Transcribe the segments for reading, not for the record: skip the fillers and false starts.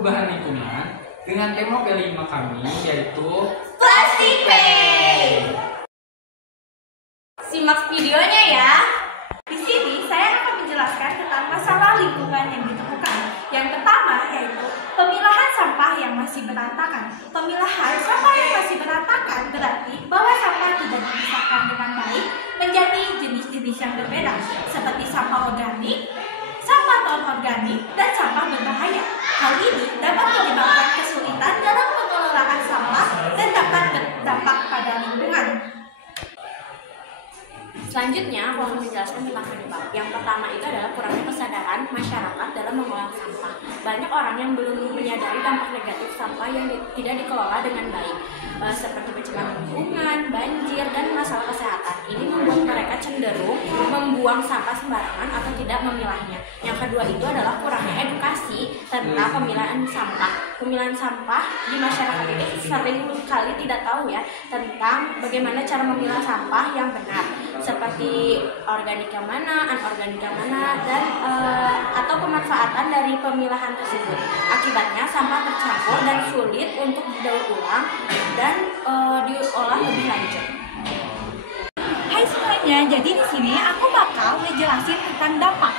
perubahan lingkungan dengan tema P5 kami yaitu Plastic Pay. Simak videonya ya. Di sini saya akan menjelaskan tentang masalah lingkungan yang ditemukan. Yang pertama yaitu pemilahan sampah yang masih berantakan. Pemilahan sampah yang masih berantakan berarti bahwa sampah tidak dipisahkan dengan baik menjadi jenis-jenis yang berbeda, seperti sampah organik, sampah non-organik, dan sampah berbahaya. Hal ini dapat menyebabkan kesulitan dalam pengelolaan sampah dan dapat berdampak pada lingkungan. Selanjutnya, aku akan menjelaskan tentang penyebab. Yang pertama itu adalah kurangnya kesadaran masyarakat dalam mengolah sampah. Banyak orang yang belum menyadari dampak negatif sampah yang tidak dikelola dengan baik, seperti pencemaran lingkungan, banjir, dan masalah kesehatan. Ini membuat mereka cenderung membuang sampah sembarangan atau tidak memilahnya. Yang kedua itu adalah kurangnya edukasi tentang pemilahan sampah. Pemilahan sampah di masyarakat ini sering kali tidak tahu ya tentang bagaimana cara memilah sampah yang benar, seperti organik yang mana, anorganik yang mana, dan atau pemanfaatan dari pemilahan tersebut. Akibatnya sampah tercampur dan sulit untuk didaur ulang dan diolah lebih lanjut. Hai semuanya, jadi di sini aku bakal ngejelasin tentang dampak.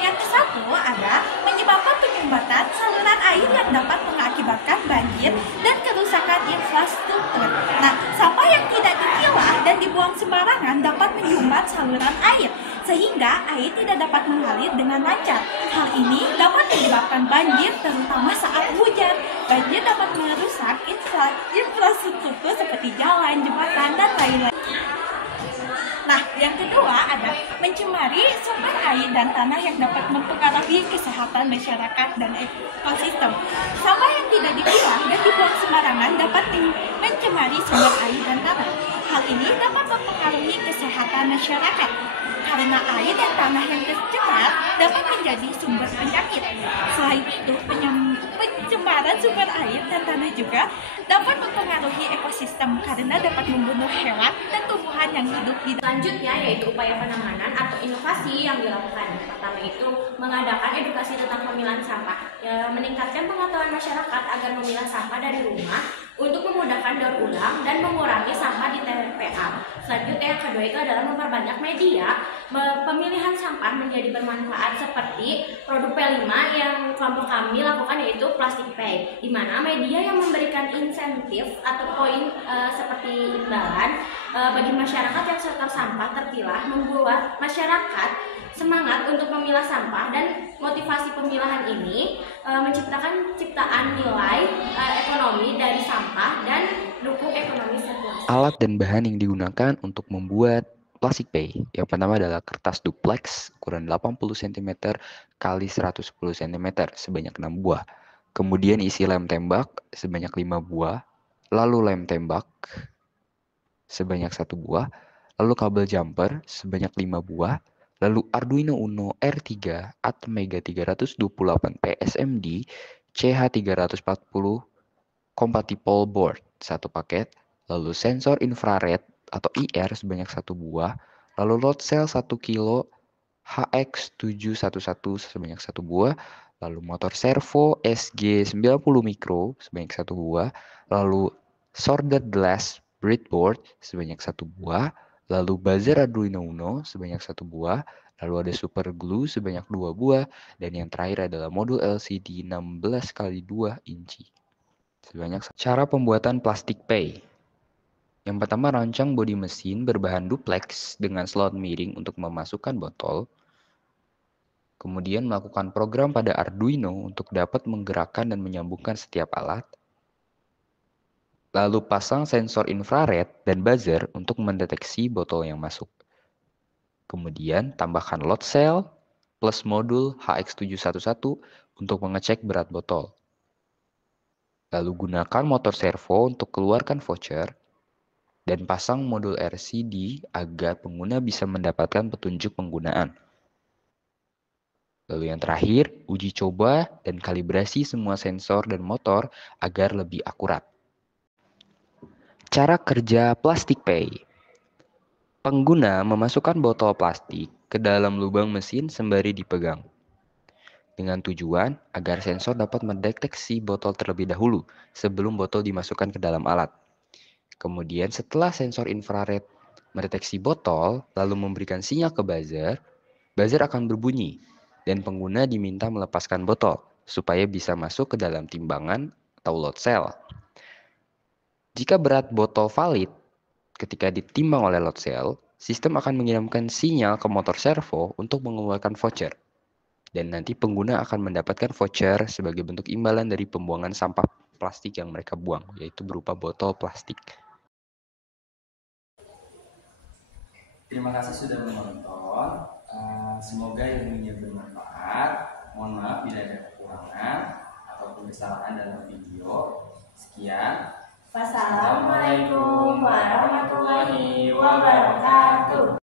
Yang satu ada menyebabkan penyumbatan saluran air yang dapat mengakibatkan banjir dan kerusakan infrastruktur. Nah, sampah yang tidak dipilah dan dibuang sembarangan dapat menyumbat saluran air, sehingga air tidak dapat mengalir dengan lancar. Hal ini dapat menyebabkan banjir, terutama saat hujan. Banjir dapat merusak infrastruktur seperti jalan, jembatan, dan lain-lain. Nah, yang kedua ada mencemari sumber air dan tanah yang dapat mempengaruhi kesehatan masyarakat dan ekosistem. Sampah yang tidak dipilah dan dibuang sembarangan dapat mencemari sumber air dan tanah. Hal ini dapat mempengaruhi kesehatan masyarakat karena air dan tanah yang tercemar dapat menjadi sumber penyakit. Selain itu, pencemaran sumber air dan tanah juga dapat mempengaruhi ekosistem karena dapat membunuh hewan dan tumbuhan yang hidup di dalam. Selanjutnya yaitu upaya penanganan atau inovasi yang dilakukan. Pertama itu mengadakan edukasi tentang pemilahan sampah, meningkatkan pengetahuan masyarakat agar memilah sampah dari rumah untuk memudahkan daur ulang dan mengurangi sampah di TPA. Selanjutnya yang kedua itu adalah memperbanyak media pemilihan sampah menjadi bermanfaat, seperti produk P5 yang kelompok kami lakukan yaitu Plastic Pay, di mana media yang memberikan insentif atau poin seperti imbalan bagi masyarakat yang setor sampah terpilah membuat masyarakat semangat untuk memilah sampah, dan motivasi pemilahan ini menciptakan ciptaan nilai ekonomi dari sampah dan dukung ekonomi sirkulasi. Alat dan bahan yang digunakan untuk membuat Plastic Pay. Yang pertama adalah kertas duplex ukuran 80 cm x 110 cm sebanyak 6 buah. Kemudian isi lem tembak sebanyak 5 buah, lalu lem tembak sebanyak 1 buah, lalu kabel jumper sebanyak 5 buah, lalu Arduino Uno R3 Atmega 328P SMD CH340 compatible board 1 paket, lalu sensor infrared atau IR sebanyak 1 buah, lalu load cell 1 kilo HX711 sebanyak 1 buah, lalu motor servo SG90 mikro sebanyak 1 buah, lalu soldered glass breadboard sebanyak 1 buah, lalu buzzer Arduino Uno sebanyak 1 buah, lalu ada super glue sebanyak 2 buah, dan yang terakhir adalah modul LCD 16x2 inci sebanyak. Cara pembuatan Plastic Pay. Yang pertama, rancang bodi mesin berbahan duplex dengan slot miring untuk memasukkan botol. Kemudian melakukan program pada Arduino untuk dapat menggerakkan dan menyambungkan setiap alat. Lalu pasang sensor infrared dan buzzer untuk mendeteksi botol yang masuk. Kemudian tambahkan load cell plus modul HX711 untuk mengecek berat botol. Lalu gunakan motor servo untuk keluarkan voucher. Dan pasang modul RCD agar pengguna bisa mendapatkan petunjuk penggunaan. Lalu yang terakhir, uji coba dan kalibrasi semua sensor dan motor agar lebih akurat. Cara kerja Plastic Pay. Pengguna memasukkan botol plastik ke dalam lubang mesin sembari dipegang. dengan tujuan agar sensor dapat mendeteksi botol terlebih dahulu sebelum botol dimasukkan ke dalam alat. Kemudian setelah sensor infrared mendeteksi botol, lalu memberikan sinyal ke buzzer, buzzer akan berbunyi dan pengguna diminta melepaskan botol supaya bisa masuk ke dalam timbangan atau load cell. Jika berat botol valid ketika ditimbang oleh load cell, sistem akan mengirimkan sinyal ke motor servo untuk mengeluarkan voucher. Dan nanti pengguna akan mendapatkan voucher sebagai bentuk imbalan dari pembuangan sampah plastik yang mereka buang, yaitu berupa botol plastik. Terima kasih sudah menonton. Semoga ilmunya bermanfaat. Mohon maaf bila ada kekurangan ataupun kesalahan dalam video. Sekian. Wassalamualaikum warahmatullahi wabarakatuh.